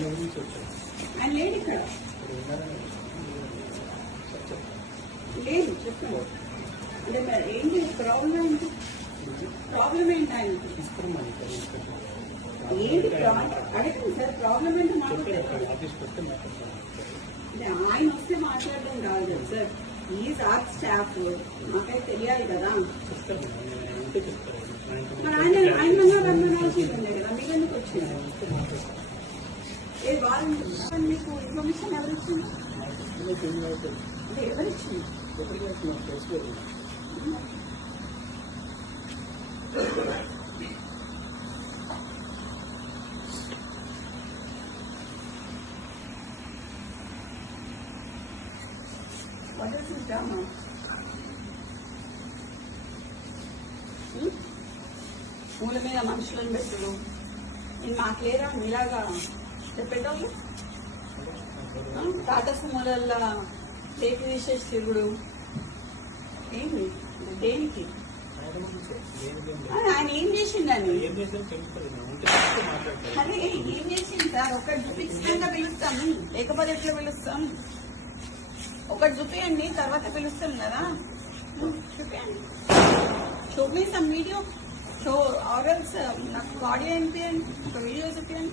ఆయన గురించి వచ్చారు లేడు ఇక్కడ లేదు చెప్పండి అంటే మరి ఏంటి ప్రాబ్లం ఏంటి ప్రాబ్లం ఏంటి ఆయన ఏంటి అడగండి సార్ ప్రాబ్లం ఏంటి మాకు మాట్లాడతాను అంటే ఆయన వస్తే మాట్లాడడం కాదు కదా సార్ ఈ సార్ స్టాఫ్ మాకైతే తెలియాలి కదా ఆయన మరి ఆయన ఆయన మన రమ్మనాల్సి ఉండే కదా మీకు ఎందుకు వచ్చింది ఏ వాళ్ళు మీకు ఇన్ఫర్మేషన్ ఎవరు ఇచ్చింది? అంటే ఎవరు ఇచ్చింది? నాకు What is drama? Hmm? మీద మనుషులను పెట్టడం. నేను మాకు లేరా? మీలాగా చెప్పేటోళ్ళు టాటా సుమోలల్లో టేక్ తీసేసి తిరుగుడు ఏంటి దేనికి ఆయన ఏం లేదు. ఆ, ఏం చేసిండని? అరే ఏం చేసింది సార్? ఒకటి చూపించకుండా పిలుస్తాము లేకపోతే ఎట్లా పిలుస్తాం? ఒకటి చూపించండి తర్వాత పిలుస్తాం కదా. చూపించండి షో సమ్ వీడియో షో ఆర్ఎల్స్ నాకు ఆడియో వినిపించండి ఒక వీడియో చూపించండి